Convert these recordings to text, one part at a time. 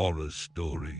horror story.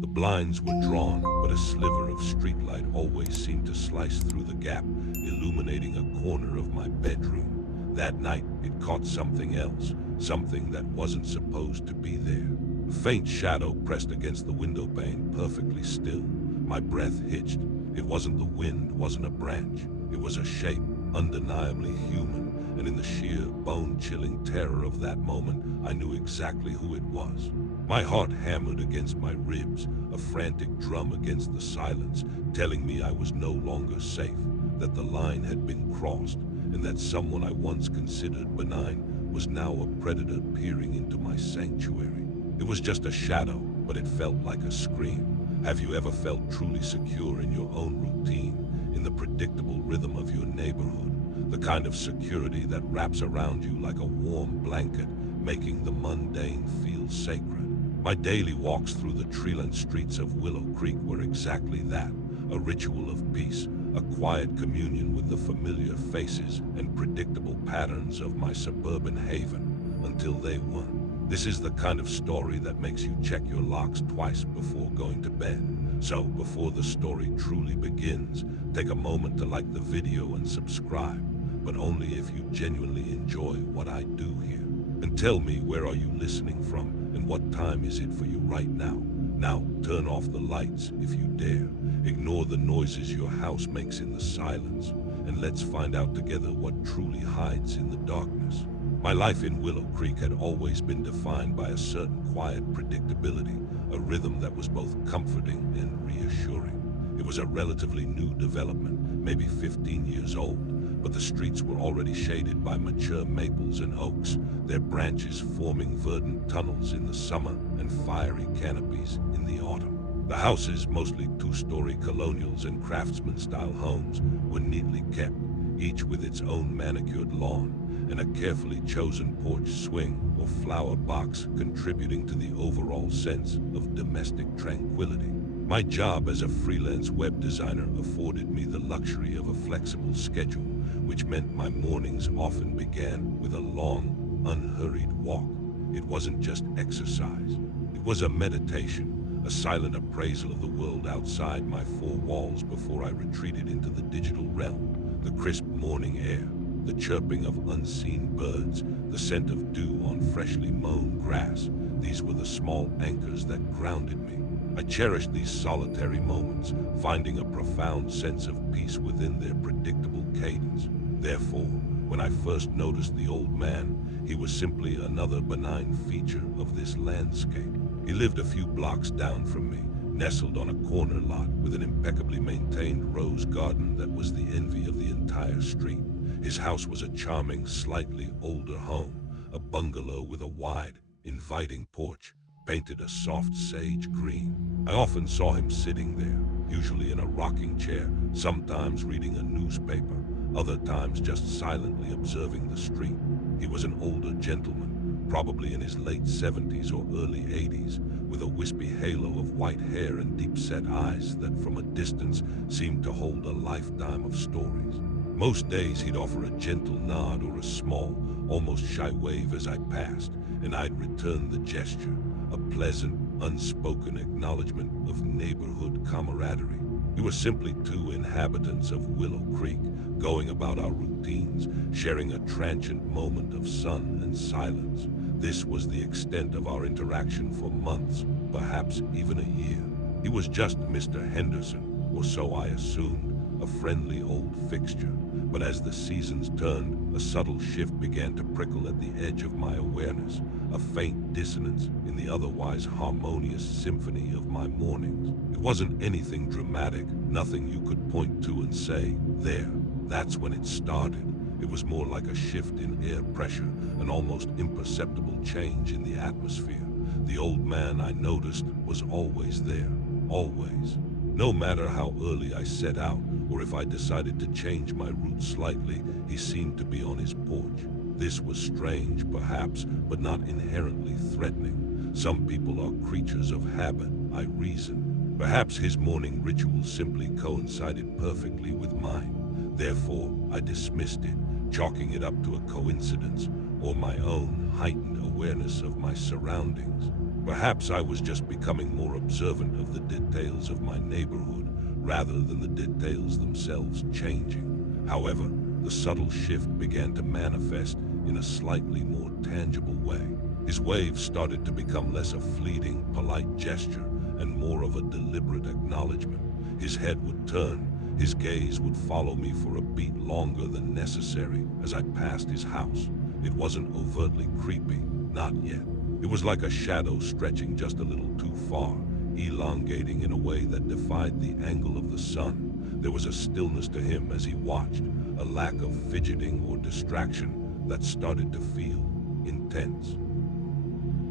The blinds were drawn, but a sliver of streetlight always seemed to slice through the gap, illuminating a corner of my bedroom. That night, it caught something else, something that wasn't supposed to be there. A faint shadow pressed against the window pane, perfectly still. My breath hitched. It wasn't the wind, wasn't a branch. It was a shape, undeniably human, and in the sheer, bone-chilling terror of that moment, I knew exactly who it was. My heart hammered against my ribs, a frantic drum against the silence, telling me I was no longer safe, that the line had been crossed, and that someone I once considered benign was now a predator peering into my sanctuary. It was just a shadow, but it felt like a scream. Have you ever felt truly secure in your own routine, in the predictable rhythm of your neighborhood, the kind of security that wraps around you like a warm blanket, making the mundane feel sacred? My daily walks through the tree-lined streets of Willow Creek were exactly that, a ritual of peace, a quiet communion with the familiar faces and predictable patterns of my suburban haven, until they won. This is the kind of story that makes you check your locks twice before going to bed. So, before the story truly begins, take a moment to like the video and subscribe, but only if you genuinely enjoy what I do here. And tell me, where are you listening from, and what time is it for you right now? Now, turn off the lights if you dare. Ignore the noises your house makes in the silence, and let's find out together what truly hides in the darkness. My life in Willow Creek had always been defined by a certain quiet predictability, a rhythm that was both comforting and reassuring. It was a relatively new development, maybe 15 years old, but the streets were already shaded by mature maples and oaks, their branches forming verdant tunnels in the summer and fiery canopies in the autumn. The houses, mostly two-story colonials and craftsman-style homes, were neatly kept, each with its own manicured lawn, and a carefully chosen porch swing or flower box contributing to the overall sense of domestic tranquility. My job as a freelance web designer afforded me the luxury of a flexible schedule, which meant my mornings often began with a long, unhurried walk. It wasn't just exercise. It was a meditation, a silent appraisal of the world outside my four walls before I retreated into the digital realm. The crisp morning air, the chirping of unseen birds, the scent of dew on freshly mown grass, these were the small anchors that grounded me. I cherished these solitary moments, finding a profound sense of peace within their predictable cadence. Therefore, when I first noticed the old man, he was simply another benign feature of this landscape. He lived a few blocks down from me, nestled on a corner lot with an impeccably maintained rose garden that was the envy of the entire street. His house was a charming, slightly older home, a bungalow with a wide, inviting porch, painted a soft sage green. I often saw him sitting there, usually in a rocking chair, sometimes reading a newspaper, other times just silently observing the street. He was an older gentleman, probably in his late 70s or early 80s, with a wispy halo of white hair and deep-set eyes that from a distance seemed to hold a lifetime of stories. Most days he'd offer a gentle nod or a small, almost shy wave as I passed, and I'd return the gesture, a pleasant, unspoken acknowledgement of neighborhood camaraderie. We were simply two inhabitants of Willow Creek, going about our routines, sharing a transient moment of sun and silence. This was the extent of our interaction for months, perhaps even a year. He was just Mr. Henderson, or so I assumed, a friendly old fixture. But as the seasons turned, a subtle shift began to prickle at the edge of my awareness, a faint dissonance in the otherwise harmonious symphony of my mornings. It wasn't anything dramatic, nothing you could point to and say, there, that's when it started. It was more like a shift in air pressure, an almost imperceptible change in the atmosphere. The old man, I noticed, was always there, always. No matter how early I set out, or if I decided to change my route slightly, he seemed to be on his porch. This was strange, perhaps, but not inherently threatening. Some people are creatures of habit, I reasoned. Perhaps his morning ritual simply coincided perfectly with mine. Therefore, I dismissed it, chalking it up to a coincidence, or my own heightened awareness of my surroundings. Perhaps I was just becoming more observant of the details of my neighborhood rather than the details themselves changing. However, the subtle shift began to manifest in a slightly more tangible way. His waves started to become less a fleeting, polite gesture and more of a deliberate acknowledgement. His head would turn, his gaze would follow me for a beat longer than necessary as I passed his house. It wasn't overtly creepy, not yet. It was like a shadow stretching just a little too far, elongating in a way that defied the angle of the sun. There was a stillness to him as he watched, a lack of fidgeting or distraction that started to feel intense.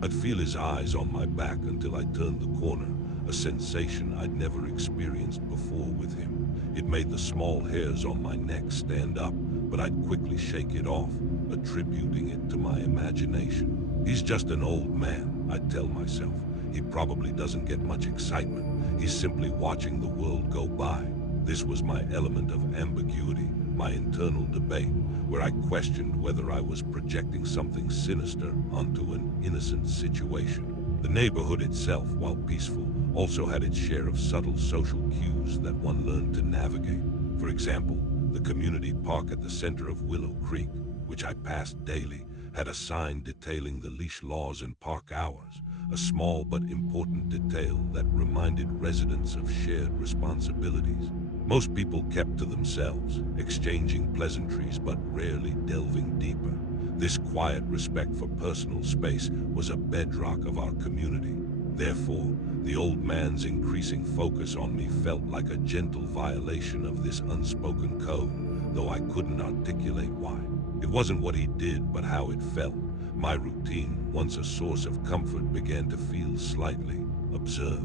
I'd feel his eyes on my back until I turned the corner, a sensation I'd never experienced before with him. It made the small hairs on my neck stand up, but I'd quickly shake it off, attributing it to my imagination. He's just an old man, I'd tell myself. He probably doesn't get much excitement. He's simply watching the world go by. This was my element of ambiguity, my internal debate, where I questioned whether I was projecting something sinister onto an innocent situation. The neighborhood itself, while peaceful, also had its share of subtle social cues that one learned to navigate. For example, the community park at the center of Willow Creek, which I passed daily, had a sign detailing the leash laws and park hours, a small but important detail that reminded residents of shared responsibilities. Most people kept to themselves, exchanging pleasantries but rarely delving deeper. This quiet respect for personal space was a bedrock of our community. Therefore, the old man's increasing focus on me felt like a gentle violation of this unspoken code, though I couldn't articulate why. It wasn't what he did, but how it felt. My routine, once a source of comfort, began to feel slightly observed.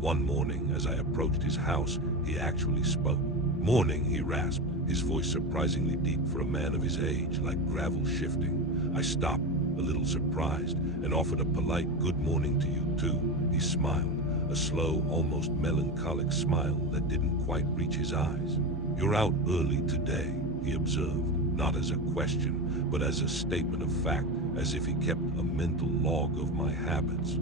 One morning, as I approached his house, he actually spoke. "Morning," he rasped, his voice surprisingly deep for a man of his age, like gravel shifting. I stopped, a little surprised, and offered a polite "good morning to you too." He smiled, a slow, almost melancholic smile that didn't quite reach his eyes. "You're out early today," he observed, not as a question, but as a statement of fact, as if he kept a mental log of my habits.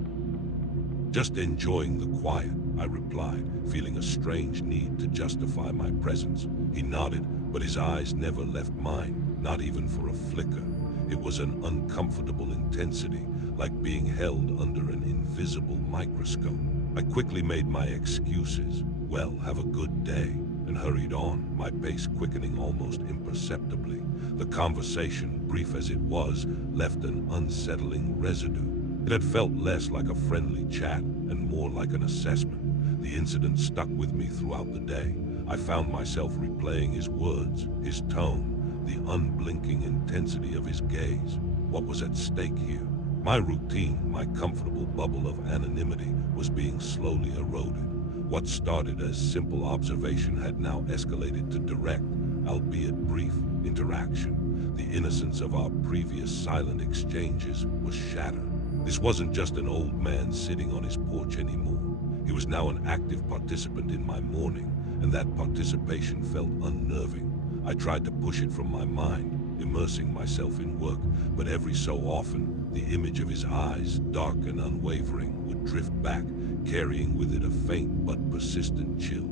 "Just enjoying the quiet," I replied, feeling a strange need to justify my presence. He nodded, but his eyes never left mine, not even for a flicker. It was an uncomfortable intensity, like being held under an invisible microscope. I quickly made my excuses. "Well, have a good day," and hurried on, my pace quickening almost imperceptibly. The conversation, brief as it was, left an unsettling residue. It had felt less like a friendly chat and more like an assessment. The incident stuck with me throughout the day. I found myself replaying his words, his tone, the unblinking intensity of his gaze. What was at stake here? My routine, my comfortable bubble of anonymity, was being slowly eroded. What started as simple observation had now escalated to direct, albeit brief, interaction. The innocence of our previous silent exchanges was shattered. This wasn't just an old man sitting on his porch anymore. He was now an active participant in my morning, and that participation felt unnerving. I tried to push it from my mind, immersing myself in work, but every so often, the image of his eyes, dark and unwavering, would drift back, carrying with it a faint but persistent chill.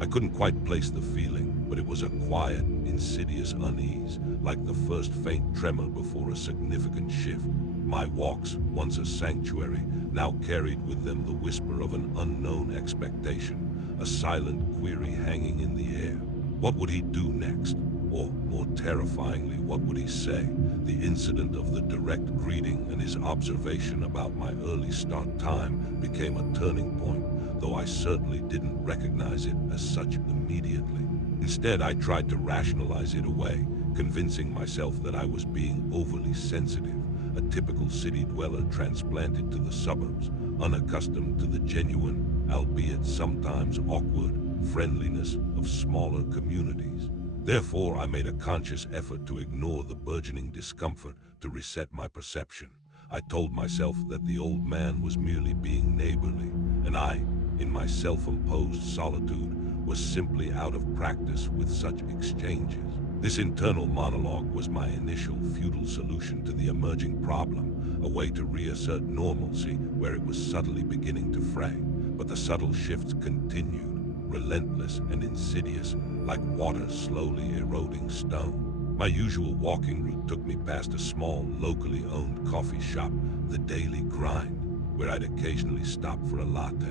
I couldn't quite place the feeling, but it was a quiet, insidious unease, like the first faint tremor before a significant shift. My walks, once a sanctuary, now carried with them the whisper of an unknown expectation, a silent query hanging in the air. What would he do next? Or, more terrifyingly, what would he say? The incident of the direct greeting and his observation about my early start time became a turning point, though I certainly didn't recognize it as such immediately. Instead, I tried to rationalize it away, convincing myself that I was being overly sensitive, a typical city dweller transplanted to the suburbs, unaccustomed to the genuine, albeit sometimes awkward, friendliness of smaller communities. Therefore, I made a conscious effort to ignore the burgeoning discomfort, to reset my perception. I told myself that the old man was merely being neighborly, and I, in my self-imposed solitude, was simply out of practice with such exchanges. This internal monologue was my initial futile solution to the emerging problem, a way to reassert normalcy where it was subtly beginning to fray. But the subtle shifts continued, relentless and insidious, like water slowly eroding stone. My usual walking route took me past a small, locally owned coffee shop, the Daily Grind, where I'd occasionally stop for a latte.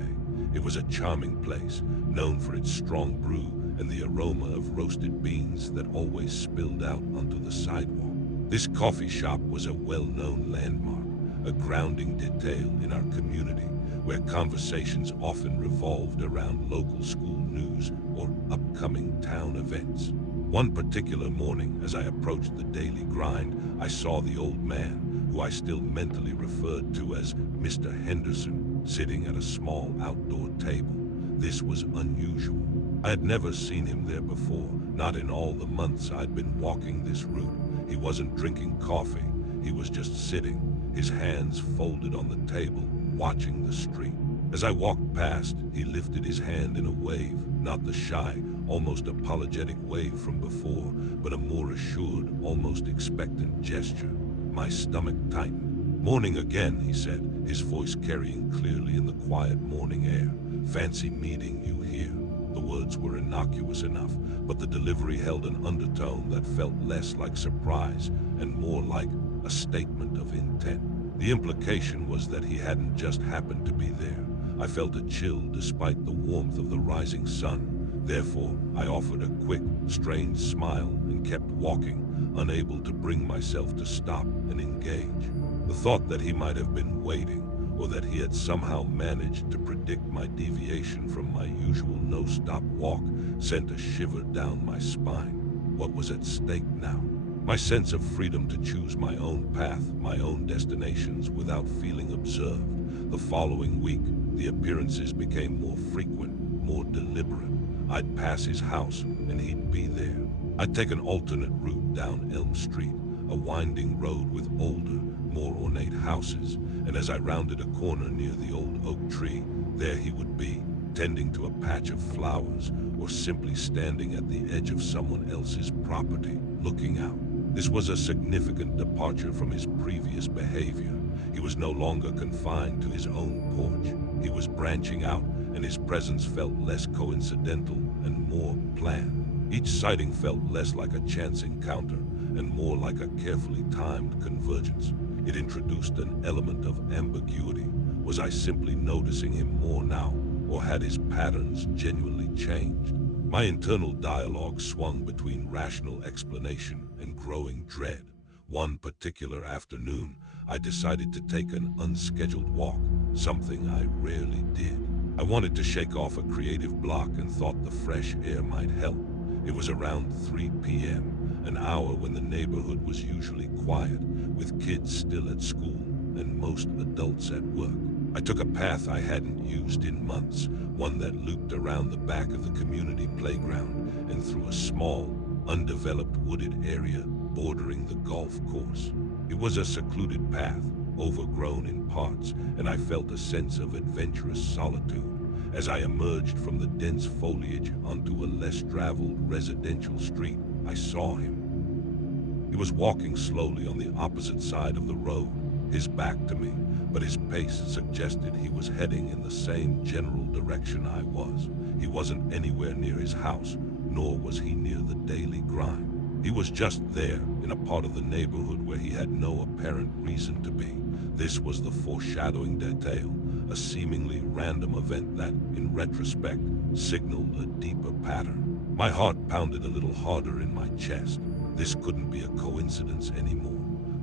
It was a charming place, known for its strong brew and the aroma of roasted beans that always spilled out onto the sidewalk. This coffee shop was a well-known landmark, a grounding detail in our community, where conversations often revolved around local school news or upcoming town events. One particular morning, as I approached the Daily Grind, I saw the old man, who I still mentally referred to as Mr. Henderson, sitting at a small outdoor table. This was unusual. I had never seen him there before, not in all the months I'd been walking this route. He wasn't drinking coffee, he was just sitting, his hands folded on the table, watching the street. As I walked past, he lifted his hand in a wave, not the shy, almost apologetic wave from before, but a more assured, almost expectant gesture. My stomach tightened. "Morning again," he said, his voice carrying clearly in the quiet morning air. "Fancy meeting you here." The words were innocuous enough, but the delivery held an undertone that felt less like surprise and more like a statement of intent. The implication was that he hadn't just happened to be there. I felt a chill despite the warmth of the rising sun. Therefore, I offered a quick, strained smile and kept walking, unable to bring myself to stop and engage. The thought that he might have been waiting, or that he had somehow managed to predict my deviation from my usual no-stop walk, sent a shiver down my spine. What was at stake now? My sense of freedom to choose my own path, my own destinations, without feeling observed. The following week, the appearances became more frequent, more deliberate. I'd pass his house, and he'd be there. I'd take an alternate route down Elm Street, a winding road with older, more ornate houses, and as I rounded a corner near the old oak tree, there he would be, tending to a patch of flowers, or simply standing at the edge of someone else's property, looking out. This was a significant departure from his previous behavior. He was no longer confined to his own porch. He was branching out, and his presence felt less coincidental and more planned. Each sighting felt less like a chance encounter and more like a carefully timed convergence. It introduced an element of ambiguity. Was I simply noticing him more now, or had his patterns genuinely changed? My internal dialogue swung between rational explanation and growing dread. One particular afternoon, I decided to take an unscheduled walk, something I rarely did. I wanted to shake off a creative block and thought the fresh air might help. It was around 3 p.m., an hour when the neighborhood was usually quiet, with kids still at school and most adults at work. I took a path I hadn't used in months, one that looped around the back of the community playground and through a small, undeveloped wooded area bordering the golf course. It was a secluded path, overgrown in parts, and I felt a sense of adventurous solitude. As I emerged from the dense foliage onto a less traveled residential street, I saw him. He was walking slowly on the opposite side of the road, his back to me, but his pace suggested he was heading in the same general direction I was. He wasn't anywhere near his house, nor was he near the Daily Grind. He was just there, in a part of the neighborhood where he had no apparent reason to be. This was the foreshadowing detail, a seemingly random event that, in retrospect, signaled a deeper pattern. My heart pounded a little harder in my chest. This couldn't be a coincidence anymore.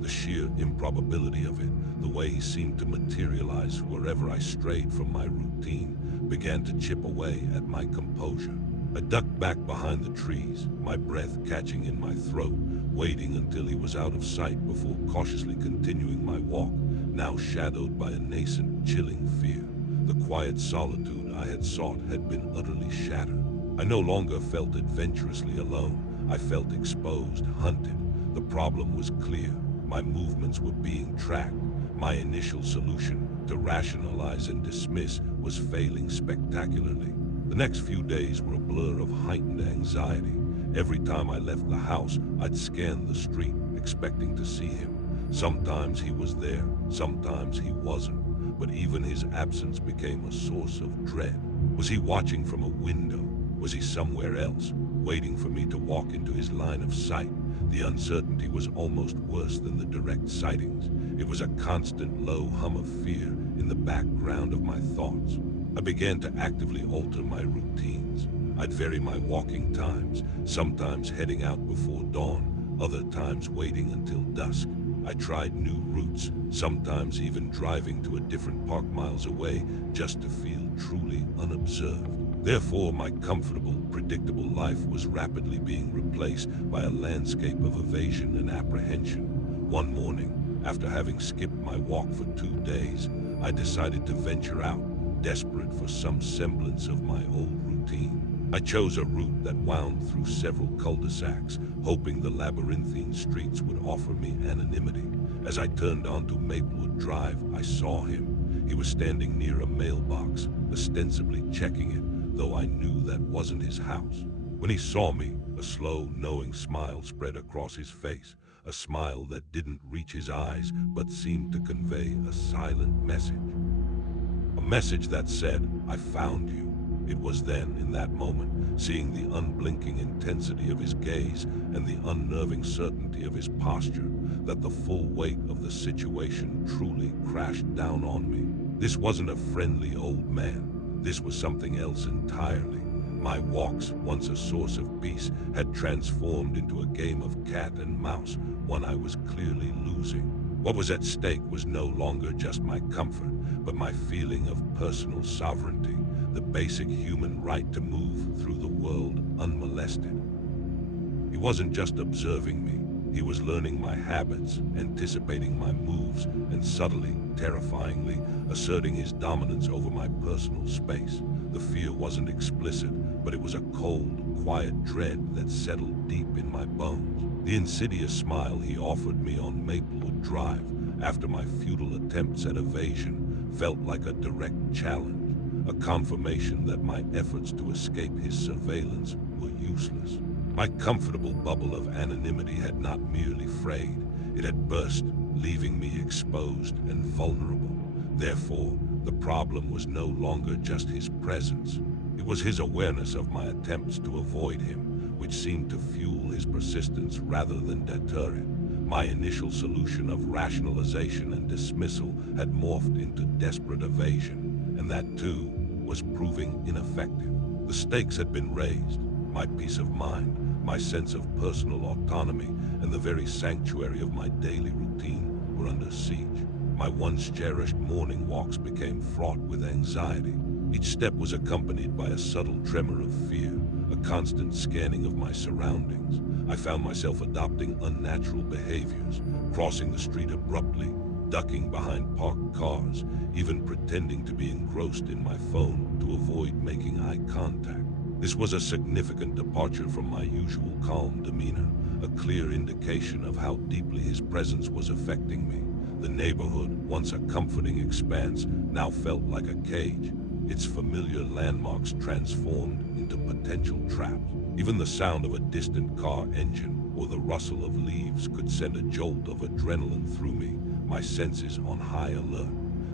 The sheer improbability of it, the way he seemed to materialize wherever I strayed from my routine, began to chip away at my composure. I ducked back behind the trees, my breath catching in my throat, waiting until he was out of sight before cautiously continuing my walk, now shadowed by a nascent, chilling fear. The quiet solitude I had sought had been utterly shattered. I no longer felt adventurously alone. I felt exposed, hunted. The problem was clear. My movements were being tracked. My initial solution, to rationalize and dismiss, was failing spectacularly. The next few days were a blur of heightened anxiety. Every time I left the house, I'd scan the street, expecting to see him. Sometimes he was there, sometimes he wasn't, but even his absence became a source of dread. Was he watching from a window? Was he somewhere else, waiting for me to walk into his line of sight? The uncertainty was almost worse than the direct sightings. It was a constant low hum of fear in the background of my thoughts. I began to actively alter my routines. I'd vary my walking times, sometimes heading out before dawn, other times waiting until dusk. I tried new routes, sometimes even driving to a different park miles away just to feel truly unobserved. Therefore, my comfortable, predictable life was rapidly being replaced by a landscape of evasion and apprehension. One morning, after having skipped my walk for 2 days, I decided to venture out, desperate for some semblance of my old routine. I chose a route that wound through several cul-de-sacs, hoping the labyrinthine streets would offer me anonymity. As I turned onto Maplewood Drive, I saw him. He was standing near a mailbox, ostensibly checking it, though I knew that wasn't his house. When he saw me, a slow, knowing smile spread across his face, a smile that didn't reach his eyes but seemed to convey a silent message. A message that said, "I found you." It was then, in that moment, seeing the unblinking intensity of his gaze and the unnerving certainty of his posture, that the full weight of the situation truly crashed down on me. This wasn't a friendly old man. This was something else entirely. My walks, once a source of peace, had transformed into a game of cat and mouse, one I was clearly losing. What was at stake was no longer just my comfort, but my feeling of personal sovereignty, the basic human right to move through the world unmolested. He wasn't just observing me. He was learning my habits, anticipating my moves, and subtly, terrifyingly, asserting his dominance over my personal space. The fear wasn't explicit, but it was a cold, quiet dread that settled deep in my bones. The insidious smile he offered me on Maplewood Drive, after my futile attempts at evasion, felt like a direct challenge, a confirmation that my efforts to escape his surveillance were useless. My comfortable bubble of anonymity had not merely frayed, it had burst, leaving me exposed and vulnerable. Therefore, the problem was no longer just his presence. It was his awareness of my attempts to avoid him, which seemed to fuel his persistence rather than deter it. My initial solution of rationalization and dismissal had morphed into desperate evasion, and that too was proving ineffective. The stakes had been raised. My peace of mind, my sense of personal autonomy, and the very sanctuary of my daily routine were under siege. My once cherished morning walks became fraught with anxiety. Each step was accompanied by a subtle tremor of fear, a constant scanning of my surroundings. I found myself adopting unnatural behaviors, crossing the street abruptly, ducking behind parked cars, even pretending to be engrossed in my phone to avoid making eye contact. This was a significant departure from my usual calm demeanor, a clear indication of how deeply his presence was affecting me. The neighborhood, once a comforting expanse, now felt like a cage, its familiar landmarks transformed into potential traps. Even the sound of a distant car engine or the rustle of leaves could send a jolt of adrenaline through me, my senses on high alert.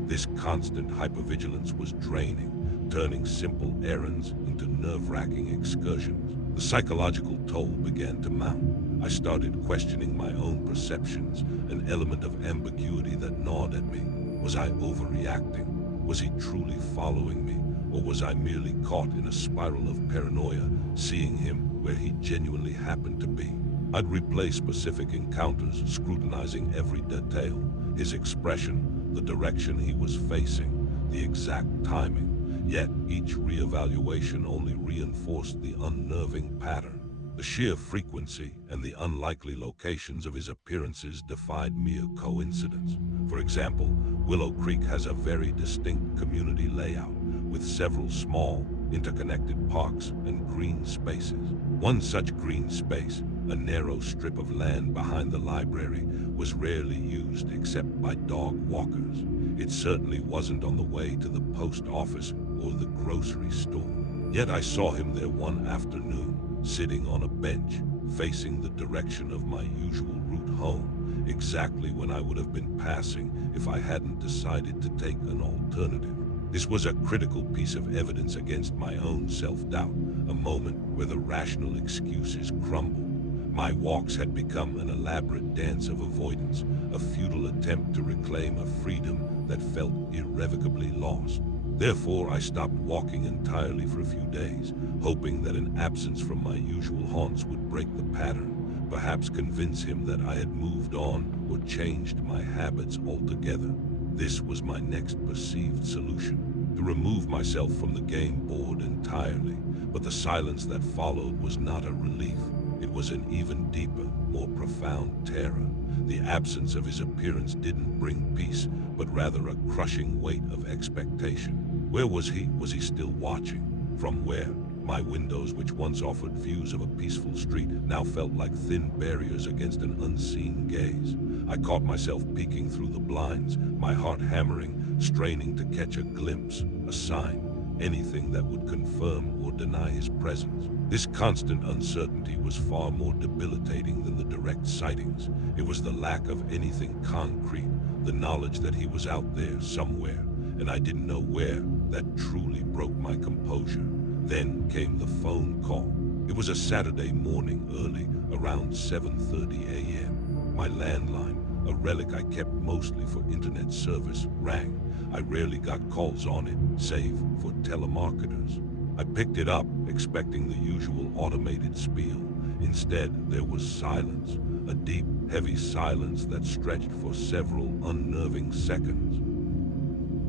This constant hypervigilance was draining, turning simple errands into nerve-wracking excursions. The psychological toll began to mount. I started questioning my own perceptions, an element of ambiguity that gnawed at me. Was I overreacting? Was he truly following me? Or was I merely caught in a spiral of paranoia, seeing him where he genuinely happened to be? I'd replay specific encounters, scrutinizing every detail, his expression, the direction he was facing, the exact timing. Yet each reevaluation only reinforced the unnerving pattern. The sheer frequency and the unlikely locations of his appearances defied mere coincidence. For example, Willow Creek has a very distinct community layout, with several small, interconnected parks and green spaces. One such green space, a narrow strip of land behind the library, was rarely used except by dog walkers. It certainly wasn't on the way to the post office or the grocery store. Yet I saw him there one afternoon, sitting on a bench, facing the direction of my usual route home, exactly when I would have been passing if I hadn't decided to take an alternative. This was a critical piece of evidence against my own self-doubt, a moment where the rational excuses crumbled. My walks had become an elaborate dance of avoidance, a futile attempt to reclaim a freedom that felt irrevocably lost. Therefore, I stopped walking entirely for a few days, hoping that an absence from my usual haunts would break the pattern, perhaps convince him that I had moved on or changed my habits altogether. This was my next perceived solution, to remove myself from the game board entirely, but the silence that followed was not a relief. It was an even deeper, more profound terror. The absence of his appearance didn't bring peace, but rather a crushing weight of expectation. Where was he? Was he still watching? From where? My windows, which once offered views of a peaceful street, now felt like thin barriers against an unseen gaze. I caught myself peeking through the blinds, my heart hammering, straining to catch a glimpse, a sign, anything that would confirm or deny his presence. This constant uncertainty was far more debilitating than the direct sightings. It was the lack of anything concrete, the knowledge that he was out there somewhere, and I didn't know where, that truly broke my composure. Then came the phone call. It was a Saturday morning early, around 7:30 a.m. My landline, a relic I kept mostly for internet service, rang. I rarely got calls on it, save for telemarketers. I picked it up, expecting the usual automated spiel. Instead, there was silence, a deep, heavy silence that stretched for several unnerving seconds.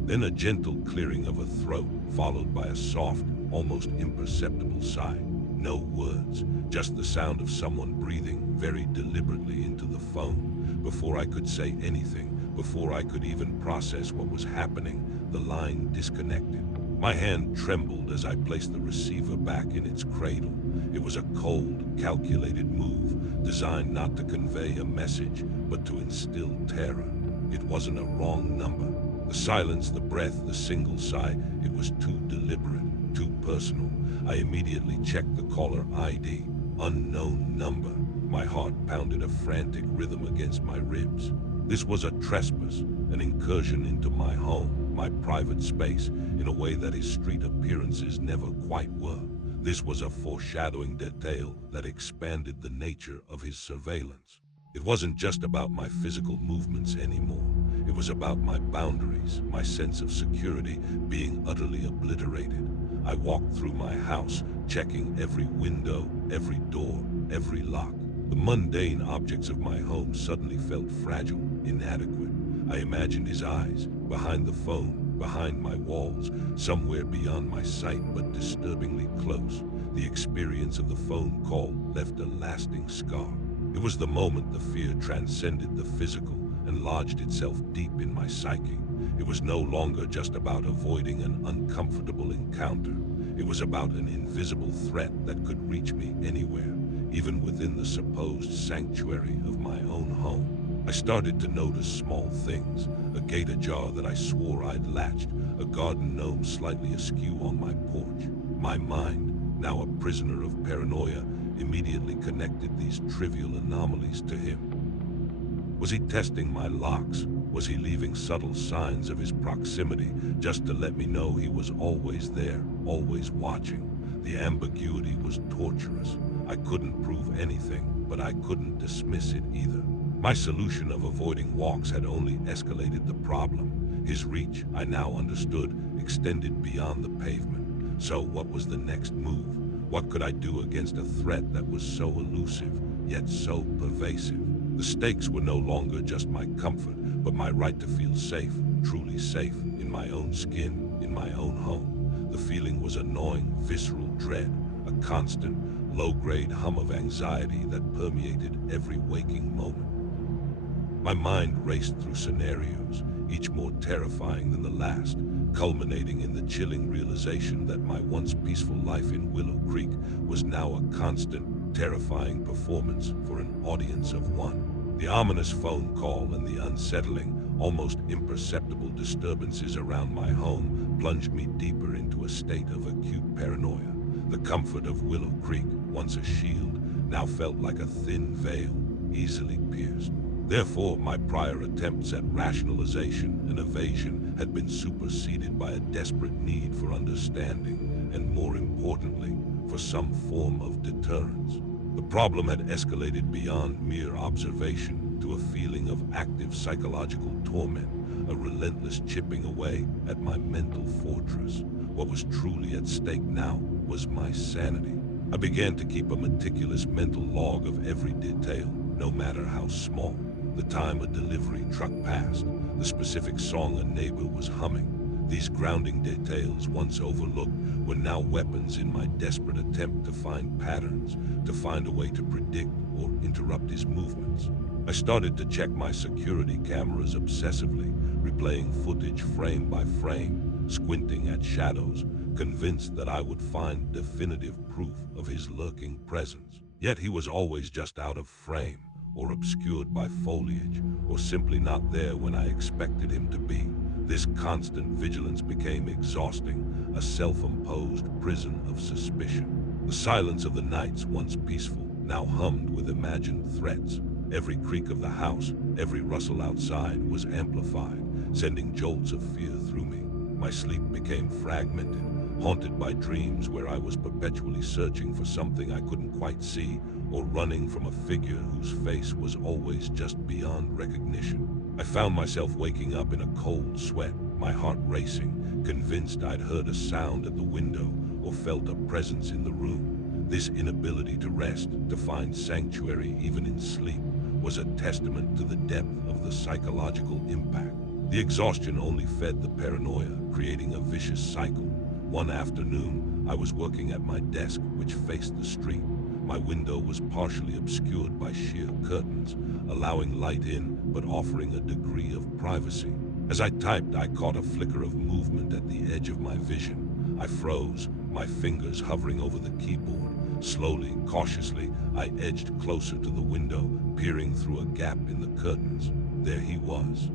Then a gentle clearing of a throat, followed by a soft, almost imperceptible sigh. No words, just the sound of someone breathing very deliberately into the phone. Before I could say anything, before I could even process what was happening, the line disconnected. My hand trembled as I placed the receiver back in its cradle. It was a cold, calculated move, designed not to convey a message, but to instill terror. It wasn't a wrong number. The silence, the breath, the single sigh, it was too deliberate, too personal. I immediately checked the caller ID, unknown number. My heart pounded a frantic rhythm against my ribs. This was a trespass, an incursion into my home, my private space, in a way that his street appearances never quite were. This was a foreshadowing detail that expanded the nature of his surveillance. It wasn't just about my physical movements anymore. It was about my boundaries, my sense of security being utterly obliterated. I walked through my house, checking every window, every door, every lock. The mundane objects of my home suddenly felt fragile, inadequate. I imagined his eyes, behind the phone, behind my walls, somewhere beyond my sight but disturbingly close. The experience of the phone call left a lasting scar. It was the moment the fear transcended the physical and lodged itself deep in my psyche. It was no longer just about avoiding an uncomfortable encounter. It was about an invisible threat that could reach me anywhere, even within the supposed sanctuary of my own home. I started to notice small things, a gate ajar that I swore I'd latched, a garden gnome slightly askew on my porch. My mind, now a prisoner of paranoia, immediately connected these trivial anomalies to him. Was he testing my locks? Was he leaving subtle signs of his proximity just to let me know he was always there, always watching? The ambiguity was torturous. I couldn't prove anything, but I couldn't dismiss it either. My solution of avoiding walks had only escalated the problem. His reach, I now understood, extended beyond the pavement. So what was the next move? What could I do against a threat that was so elusive, yet so pervasive? The stakes were no longer just my comfort, but my right to feel safe, truly safe, in my own skin, in my own home. The feeling was a gnawing, visceral dread, a constant, low-grade hum of anxiety that permeated every waking moment. My mind raced through scenarios, each more terrifying than the last, culminating in the chilling realization that my once peaceful life in Willow Creek was now a constant, terrifying performance for an audience of one. The ominous phone call and the unsettling, almost imperceptible disturbances around my home plunged me deeper into a state of acute paranoia. The comfort of Willow Creek, once a shield, now felt like a thin veil, easily pierced. Therefore, my prior attempts at rationalization and evasion had been superseded by a desperate need for understanding, and more importantly, for some form of deterrence. The problem had escalated beyond mere observation to a feeling of active psychological torment, a relentless chipping away at my mental fortress. What was truly at stake now was my sanity. I began to keep a meticulous mental log of every detail, no matter how small. The time a delivery truck passed, the specific song a neighbor was humming. These grounding details, once overlooked, were now weapons in my desperate attempt to find patterns, to find a way to predict or interrupt his movements. I started to check my security cameras obsessively, replaying footage frame by frame, squinting at shadows, convinced that I would find definitive proof of his lurking presence. Yet he was always just out of frame, or obscured by foliage, or simply not there when I expected him to be. This constant vigilance became exhausting, a self-imposed prison of suspicion. The silence of the nights, once peaceful, now hummed with imagined threats. Every creak of the house, every rustle outside was amplified, sending jolts of fear through me. My sleep became fragmented, haunted by dreams where I was perpetually searching for something I couldn't quite see, or running from a figure whose face was always just beyond recognition. I found myself waking up in a cold sweat, my heart racing, convinced I'd heard a sound at the window or felt a presence in the room. This inability to rest, to find sanctuary even in sleep, was a testament to the depth of the psychological impact. The exhaustion only fed the paranoia, creating a vicious cycle. One afternoon, I was working at my desk, which faced the street. My window was partially obscured by sheer curtains, allowing light in but offering a degree of privacy. As I typed, I caught a flicker of movement at the edge of my vision. I froze, my fingers hovering over the keyboard. Slowly, cautiously, I edged closer to the window, peering through a gap in the curtains. There he was,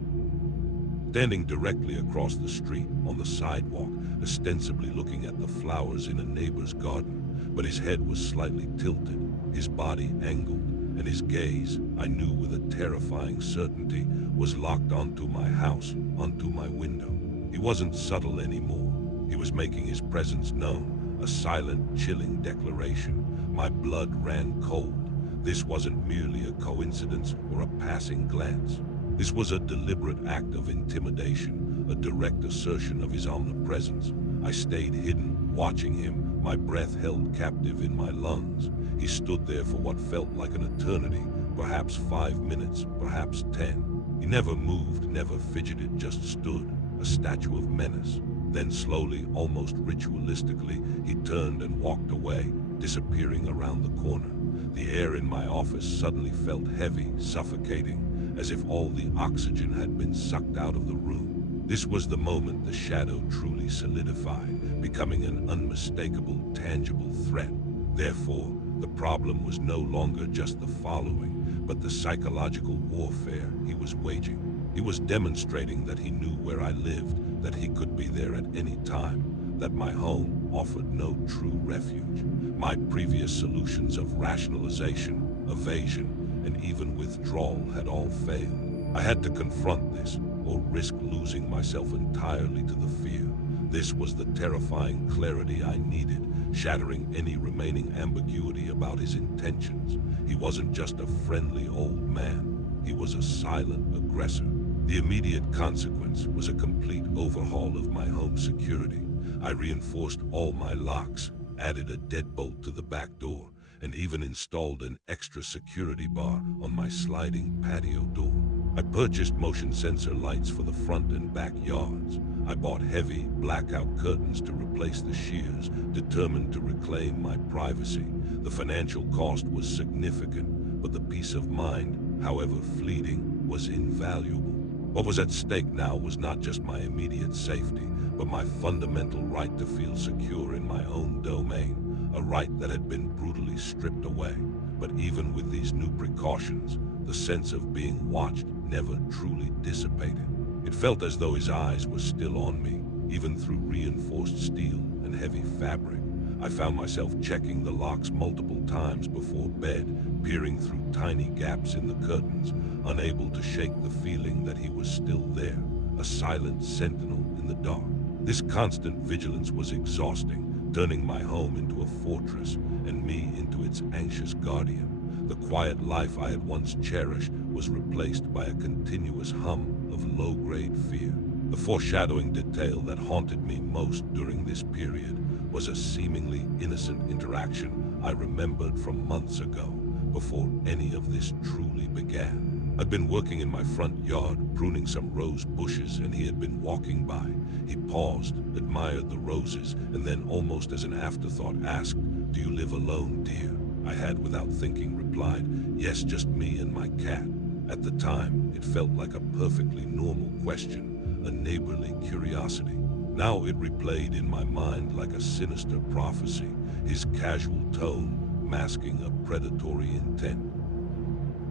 standing directly across the street on the sidewalk, ostensibly looking at the flowers in a neighbor's garden, but his head was slightly tilted, his body angled, and his gaze, I knew with a terrifying certainty, was locked onto my house, onto my window. He wasn't subtle anymore. He was making his presence known, a silent, chilling declaration. My blood ran cold. This wasn't merely a coincidence or a passing glance. This was a deliberate act of intimidation, a direct assertion of his omnipresence. I stayed hidden, watching him, my breath held captive in my lungs. He stood there for what felt like an eternity, perhaps 5 minutes, perhaps 10. He never moved, never fidgeted, just stood, a statue of menace. Then slowly, almost ritualistically, he turned and walked away, disappearing around the corner. The air in my office suddenly felt heavy, suffocating, as if all the oxygen had been sucked out of the room. This was the moment the shadow truly solidified, becoming an unmistakable, tangible threat. Therefore, the problem was no longer just the following, but the psychological warfare he was waging. He was demonstrating that he knew where I lived, that he could be there at any time, that my home offered no true refuge. My previous solutions of rationalization, evasion, and even withdrawal had all failed. I had to confront this, or risk losing myself entirely to the fear. This was the terrifying clarity I needed, shattering any remaining ambiguity about his intentions. He wasn't just a friendly old man. He was a silent aggressor. The immediate consequence was a complete overhaul of my home security. I reinforced all my locks, added a deadbolt to the back door, and even installed an extra security bar on my sliding patio door. I purchased motion sensor lights for the front and back yards. I bought heavy, blackout curtains to replace the shears, determined to reclaim my privacy. The financial cost was significant, but the peace of mind, however fleeting, was invaluable. What was at stake now was not just my immediate safety, but my fundamental right to feel secure in my own domain. A right that had been brutally stripped away. But even with these new precautions, the sense of being watched never truly dissipated. It felt as though his eyes were still on me, even through reinforced steel and heavy fabric. I found myself checking the locks multiple times before bed, peering through tiny gaps in the curtains, unable to shake the feeling that he was still there, a silent sentinel in the dark. This constant vigilance was exhausting, turning my home into a fortress and me into its anxious guardian. The quiet life I had once cherished was replaced by a continuous hum of low-grade fear. The foreshadowing detail that haunted me most during this period was a seemingly innocent interaction I remembered from months ago, before any of this truly began. I'd been working in my front yard, pruning some rose bushes, and he had been walking by. He paused, admired the roses, and then, almost as an afterthought, asked, "Do you live alone, dear?" I had, without thinking, replied, "Yes, just me and my cat." At the time, it felt like a perfectly normal question, a neighborly curiosity. Now it replayed in my mind like a sinister prophecy, his casual tone masking a predatory intent.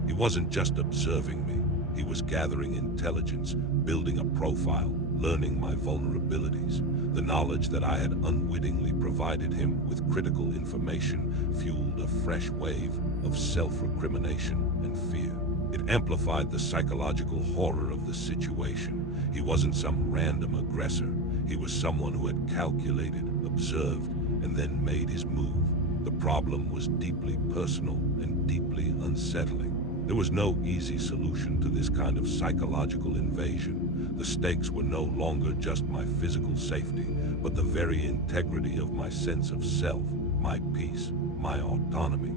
He wasn't just observing me, he was gathering intelligence, building a profile, learning my vulnerabilities. The knowledge that I had unwittingly provided him with critical information fueled a fresh wave of self-recrimination and fear. It amplified the psychological horror of the situation. He wasn't some random aggressor. He was someone who had calculated, observed, and then made his move. The problem was deeply personal and deeply unsettling. There was no easy solution to this kind of psychological invasion. The stakes were no longer just my physical safety, but the very integrity of my sense of self, my peace, my autonomy.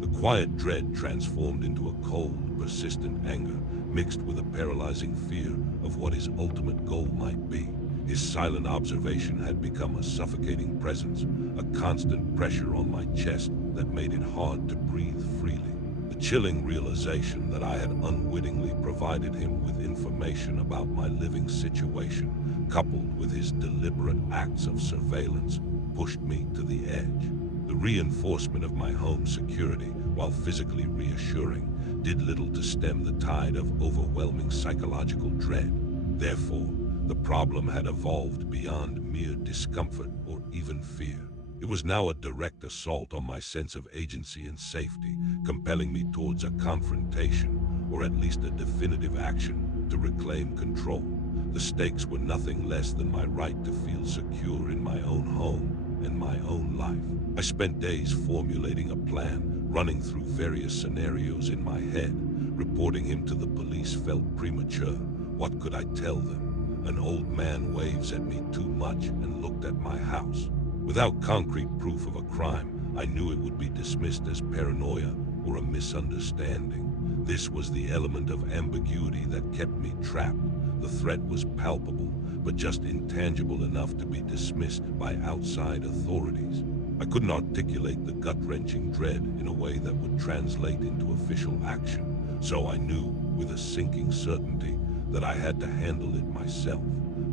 The quiet dread transformed into a cold, persistent anger, mixed with a paralyzing fear of what his ultimate goal might be. His silent observation had become a suffocating presence, a constant pressure on my chest that made it hard to breathe freely. The chilling realization that I had unwittingly provided him with information about my living situation, coupled with his deliberate acts of surveillance, pushed me to the edge. The reinforcement of my home security, while physically reassuring, did little to stem the tide of overwhelming psychological dread. Therefore, the problem had evolved beyond mere discomfort or even fear. It was now a direct assault on my sense of agency and safety, compelling me towards a confrontation, or at least a definitive action, to reclaim control. The stakes were nothing less than my right to feel secure in my own home and my own life. I spent days formulating a plan, running through various scenarios in my head. Reporting him to the police felt premature. What could I tell them? An old man waves at me too much and looked at my house. Without concrete proof of a crime, I knew it would be dismissed as paranoia or a misunderstanding. This was the element of ambiguity that kept me trapped. The threat was palpable, but just intangible enough to be dismissed by outside authorities. I couldn't articulate the gut-wrenching dread in a way that would translate into official action, so I knew, with a sinking certainty, that I had to handle it myself.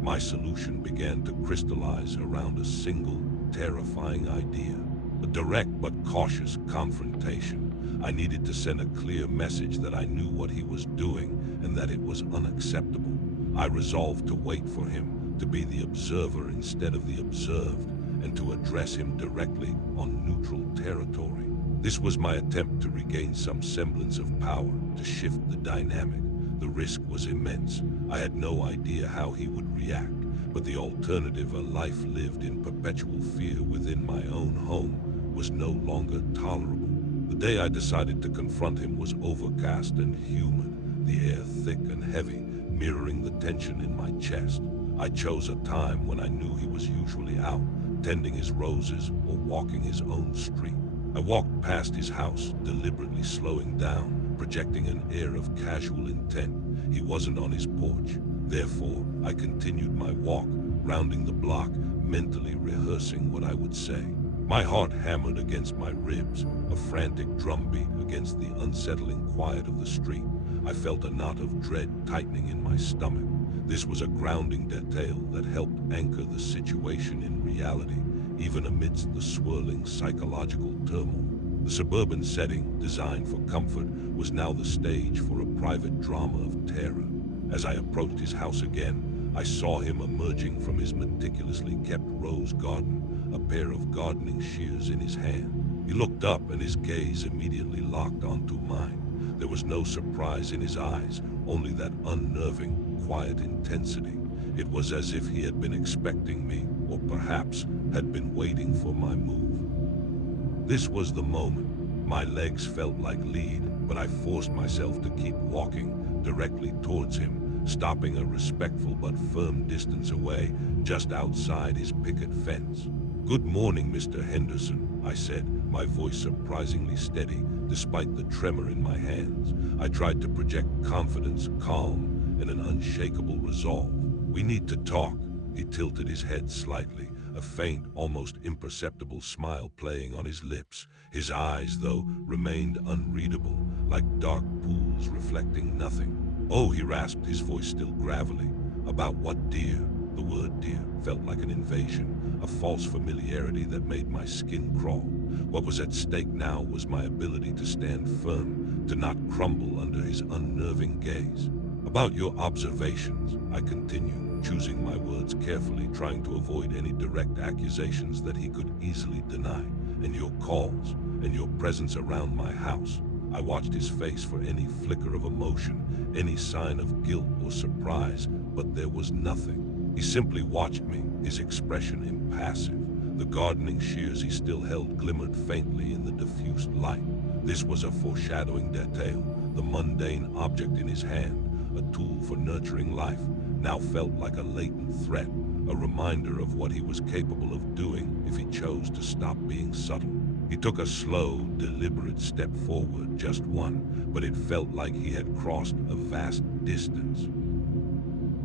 My solution began to crystallize around a single, terrifying idea. A direct but cautious confrontation. I needed to send a clear message that I knew what he was doing and that it was unacceptable. I resolved to wait for him, to be the observer instead of the observed, and to address him directly on neutral territory. This was my attempt to regain some semblance of power, to shift the dynamic. The risk was immense. I had no idea how he would react, but the alternative, a life lived in perpetual fear within my own home, was no longer tolerable. The day I decided to confront him was overcast and humid, the air thick and heavy, mirroring the tension in my chest. I chose a time when I knew he was usually out, tending his roses or walking his own street. I walked past his house, deliberately slowing down, projecting an air of casual intent. He wasn't on his porch. Therefore, I continued my walk, rounding the block, mentally rehearsing what I would say. My heart hammered against my ribs, a frantic drumbeat against the unsettling quiet of the street. I felt a knot of dread tightening in my stomach. This was a grounding detail that helped anchor the situation in reality, even amidst the swirling psychological turmoil. The suburban setting, designed for comfort, was now the stage for a private drama of terror. As I approached his house again, I saw him emerging from his meticulously kept rose garden, a pair of gardening shears in his hand. He looked up and his gaze immediately locked onto mine. There was no surprise in his eyes, only that unnerving, quiet intensity. It was as if he had been expecting me, or perhaps had been waiting for my move. This was the moment. My legs felt like lead, but I forced myself to keep walking directly towards him, stopping a respectful but firm distance away, just outside his picket fence. "Good morning, Mr. Henderson," I said, my voice surprisingly steady, despite the tremor in my hands. I tried to project confidence, calm, and an unshakable resolve. "We need to talk." He tilted his head slightly, a faint, almost imperceptible smile playing on his lips. His eyes, though, remained unreadable, like dark pools reflecting nothing. "Oh," he rasped, his voice still gravelly. "About what, dear?" The word dear felt like an invasion, a false familiarity that made my skin crawl. What was at stake now was my ability to stand firm, to not crumble under his unnerving gaze. "About your observations," I continued, choosing my words carefully, trying to avoid any direct accusations that he could easily deny, "and your calls, and your presence around my house." I watched his face for any flicker of emotion, any sign of guilt or surprise, but there was nothing. He simply watched me, his expression impassive. The gardening shears he still held glimmered faintly in the diffused light. This was a foreshadowing detail. The mundane object in his hand, a tool for nurturing life, now felt like a latent threat, a reminder of what he was capable of doing if he chose to stop being subtle. He took a slow, deliberate step forward, just one, but it felt like he had crossed a vast distance.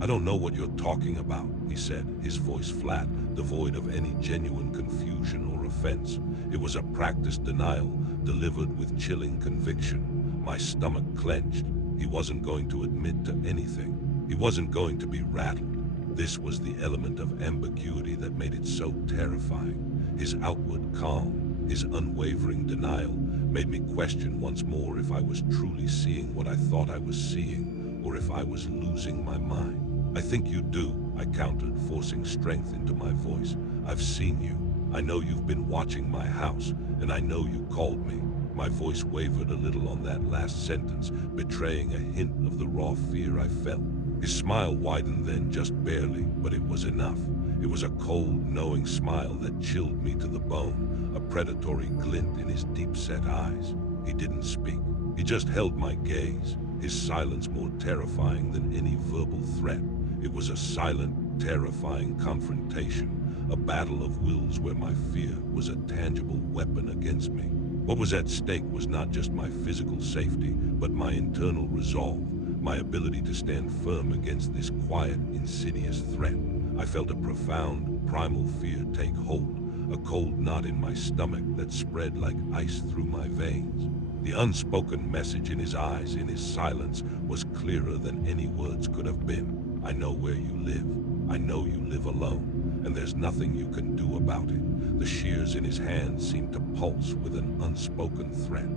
"I don't know what you're talking about," he said, his voice flat, devoid of any genuine confusion or offense. It was a practiced denial, delivered with chilling conviction. My stomach clenched. He wasn't going to admit to anything. He wasn't going to be rattled. This was the element of ambiguity that made it so terrifying. His outward calm, his unwavering denial, made me question once more if I was truly seeing what I thought I was seeing, or if I was losing my mind. "I think you do," I countered, forcing strength into my voice. "I've seen you. I know you've been watching my house, and I know you called me." My voice wavered a little on that last sentence, betraying a hint of the raw fear I felt. His smile widened then, just barely, but it was enough. It was a cold, knowing smile that chilled me to the bone, a predatory glint in his deep-set eyes. He didn't speak. He just held my gaze, his silence more terrifying than any verbal threat. It was a silent, terrifying confrontation, a battle of wills where my fear was a tangible weapon against me. What was at stake was not just my physical safety, but my internal resolve, my ability to stand firm against this quiet, insidious threat. I felt a profound, primal fear take hold, a cold knot in my stomach that spread like ice through my veins. The unspoken message in his eyes, in his silence, was clearer than any words could have been. "I know where you live. I know you live alone, and there's nothing you can do about it." The shears in his hand seemed to pulse with an unspoken threat.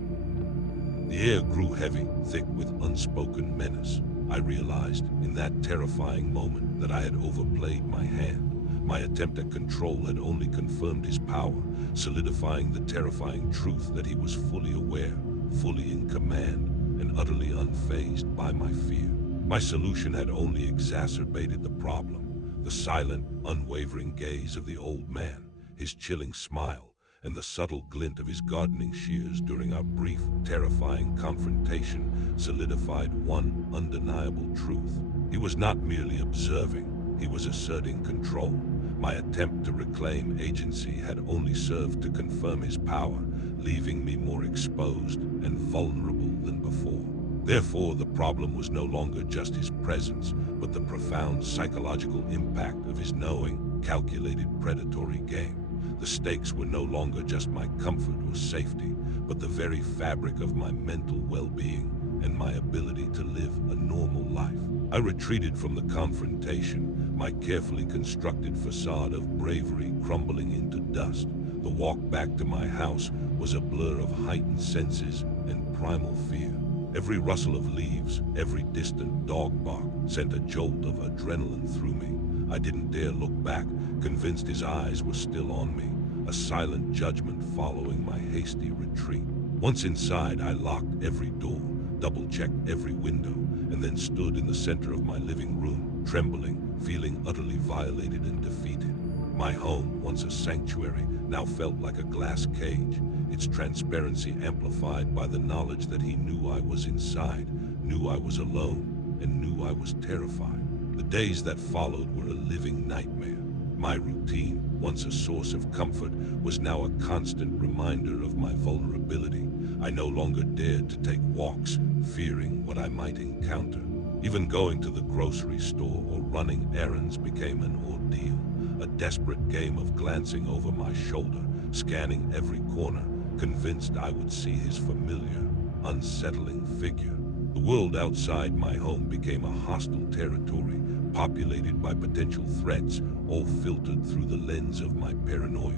The air grew heavy, thick with unspoken menace. I realized, in that terrifying moment, that I had overplayed my hand. My attempt at control had only confirmed his power, solidifying the terrifying truth that he was fully aware, fully in command, and utterly unfazed by my fear. My solution had only exacerbated the problem. The silent, unwavering gaze of the old man, his chilling smile, and the subtle glint of his gardening shears during our brief, terrifying confrontation solidified one undeniable truth. He was not merely observing, he was asserting control. My attempt to reclaim agency had only served to confirm his power, leaving me more exposed and vulnerable than before. Therefore, the problem was no longer just his presence, but the profound psychological impact of his knowing, calculated predatory game. The stakes were no longer just my comfort or safety, but the very fabric of my mental well-being and my ability to live a normal life. I retreated from the confrontation, my carefully constructed facade of bravery crumbling into dust. The walk back to my house was a blur of heightened senses and primal fear. Every rustle of leaves, every distant dog bark sent a jolt of adrenaline through me. I didn't dare look back, convinced his eyes were still on me, a silent judgment following my hasty retreat. Once inside, I locked every door, double-checked every window, and then stood in the center of my living room, trembling, feeling utterly violated and defeated. My home, once a sanctuary, now felt like a glass cage, its transparency amplified by the knowledge that he knew I was inside, knew I was alone, and knew I was terrified. The days that followed were a living nightmare. My routine, once a source of comfort, was now a constant reminder of my vulnerability. I no longer dared to take walks, fearing what I might encounter. Even going to the grocery store or running errands became an ordeal, a desperate game of glancing over my shoulder, scanning every corner, convinced I would see his familiar, unsettling figure. The world outside my home became a hostile territory, populated by potential threats, all filtered through the lens of my paranoia.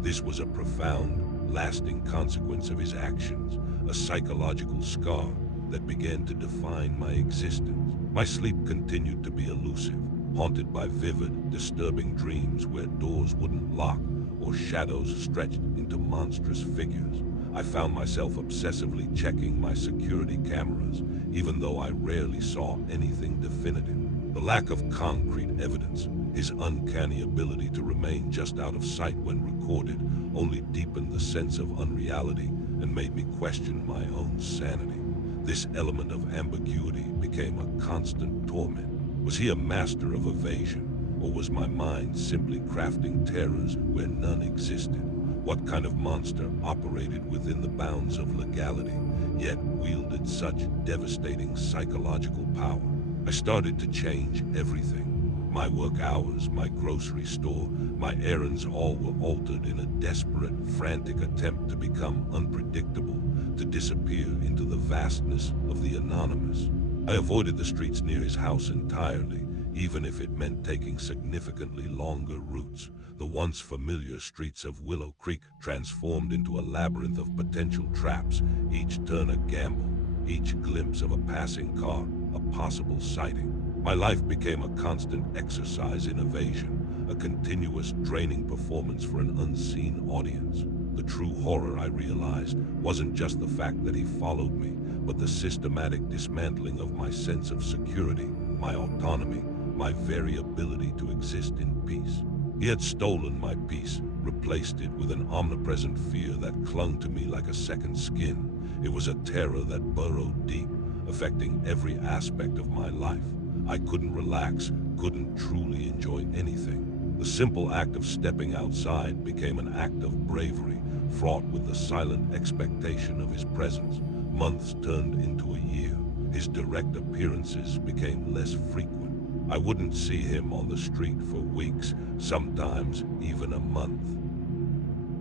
This was a profound, lasting consequence of his actions, a psychological scar that began to define my existence. My sleep continued to be elusive, haunted by vivid, disturbing dreams where doors wouldn't lock or shadows stretched into monstrous figures. I found myself obsessively checking my security cameras, even though I rarely saw anything definitive. The lack of concrete evidence, his uncanny ability to remain just out of sight when recorded, only deepened the sense of unreality and made me question my own sanity. This element of ambiguity became a constant torment. Was he a master of evasion, or was my mind simply crafting terrors where none existed? What kind of monster operated within the bounds of legality, yet wielded such devastating psychological power? I started to change everything. My work hours, my grocery store, my errands, all were altered in a desperate, frantic attempt to become unpredictable, to disappear into the vastness of the anonymous. I avoided the streets near his house entirely, even if it meant taking significantly longer routes. The once familiar streets of Willow Creek transformed into a labyrinth of potential traps, each turn a gamble, each glimpse of a passing car, a possible sighting. My life became a constant exercise in evasion, a continuous draining performance for an unseen audience. The true horror, I realized, wasn't just the fact that he followed me, but the systematic dismantling of my sense of security, my autonomy, my very ability to exist in peace. He had stolen my peace, replaced it with an omnipresent fear that clung to me like a second skin. It was a terror that burrowed deep, affecting every aspect of my life. I couldn't relax, couldn't truly enjoy anything. The simple act of stepping outside became an act of bravery, fraught with the silent expectation of his presence. Months turned into a year. His direct appearances became less frequent. I wouldn't see him on the street for weeks, sometimes even a month.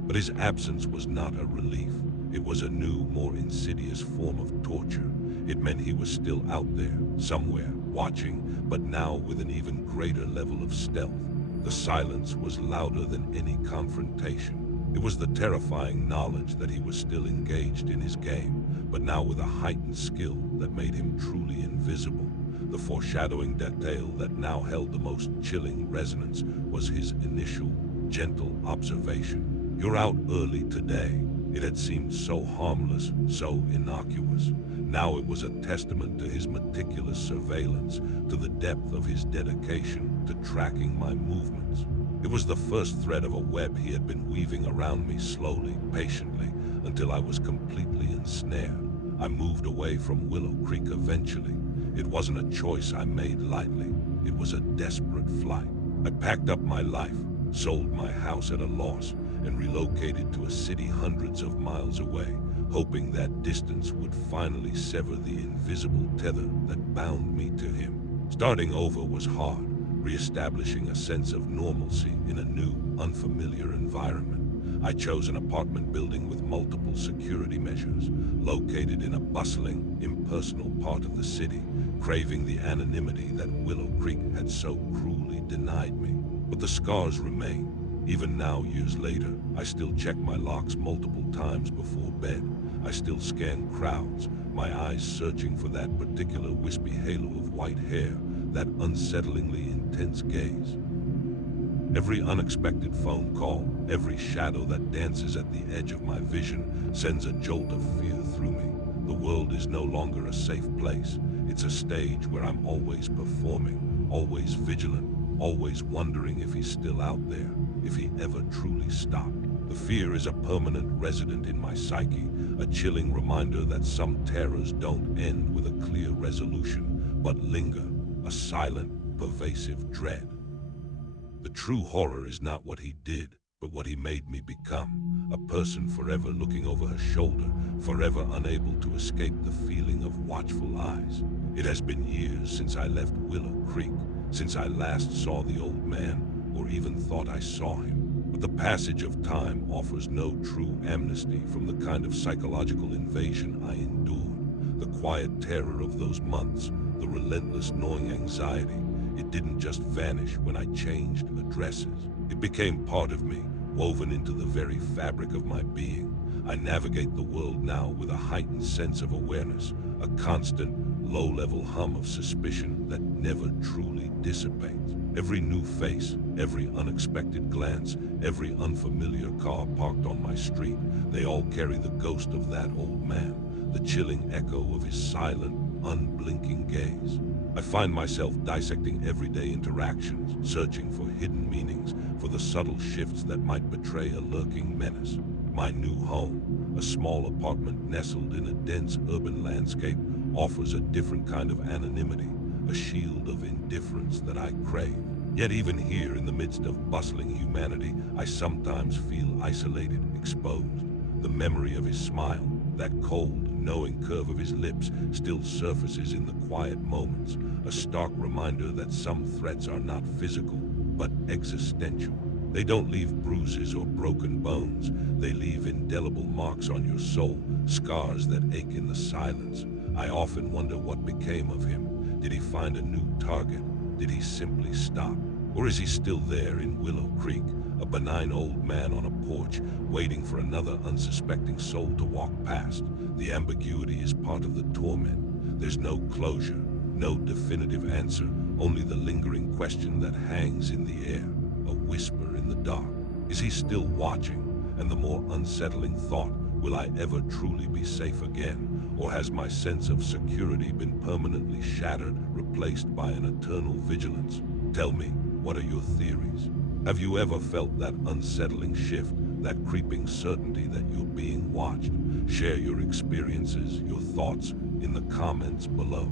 But his absence was not a relief. It was a new, more insidious form of torture. It meant he was still out there, somewhere, watching, but now with an even greater level of stealth. The silence was louder than any confrontation. It was the terrifying knowledge that he was still engaged in his game, but now with a heightened skill that made him truly invisible. The foreshadowing detail that now held the most chilling resonance was his initial, gentle observation. "You're out early today." It had seemed so harmless, so innocuous. Now it was a testament to his meticulous surveillance, to the depth of his dedication to tracking my movements. It was the first thread of a web he had been weaving around me slowly, patiently, until I was completely ensnared. I moved away from Willow Creek eventually. It wasn't a choice I made lightly. It was a desperate flight. I packed up my life, sold my house at a loss, and relocated to a city hundreds of miles away, hoping that distance would finally sever the invisible tether that bound me to him. Starting over was hard, reestablishing a sense of normalcy in a new, unfamiliar environment. I chose an apartment building with multiple security measures, located in a bustling, impersonal part of the city, craving the anonymity that Willow Creek had so cruelly denied me. But the scars remain. Even now, years later, I still check my locks multiple times before bed. I still scan crowds, my eyes searching for that particular wispy halo of white hair, that unsettlingly intense gaze. Every unexpected phone call, every shadow that dances at the edge of my vision sends a jolt of fear through me. The world is no longer a safe place. It's a stage where I'm always performing, always vigilant, always wondering if he's still out there, if he ever truly stopped. The fear is a permanent resident in my psyche, a chilling reminder that some terrors don't end with a clear resolution, but linger, a silent, pervasive dread. The true horror is not what he did, but what he made me become. A person forever looking over her shoulder, forever unable to escape the feeling of watchful eyes. It has been years since I left Willow Creek, since I last saw the old man, or even thought I saw him. But the passage of time offers no true amnesty from the kind of psychological invasion I endured. The quiet terror of those months, the relentless gnawing anxiety, it didn't just vanish when I changed addresses. It became part of me, woven into the very fabric of my being. I navigate the world now with a heightened sense of awareness, a constant, low-level hum of suspicion that never truly dissipates. Every new face, every unexpected glance, every unfamiliar car parked on my street, they all carry the ghost of that old man, the chilling echo of his silent, unblinking gaze. I find myself dissecting everyday interactions, searching for hidden meanings, for the subtle shifts that might betray a lurking menace. My new home, a small apartment nestled in a dense urban landscape, offers a different kind of anonymity, a shield of indifference that I crave. Yet even here in the midst of bustling humanity, I sometimes feel isolated, exposed. The memory of his smile, that cold, knowing curve of his lips, still surfaces in the quiet moments, a stark reminder that some threats are not physical, but existential. They don't leave bruises or broken bones. They leave indelible marks on your soul, scars that ache in the silence. I often wonder what became of him. Did he find a new target? Did he simply stop? Or is he still there in Willow Creek, a benign old man on a porch, waiting for another unsuspecting soul to walk past? The ambiguity is part of the torment. There's no closure, no definitive answer, only the lingering question that hangs in the air, a whisper in the dark. Is he still watching? And the more unsettling thought, will I ever truly be safe again? Or has my sense of security been permanently shattered, replaced by an eternal vigilance? Tell me, what are your theories? Have you ever felt that unsettling shift, that creeping certainty that you're being watched? Share your experiences, your thoughts in the comments below.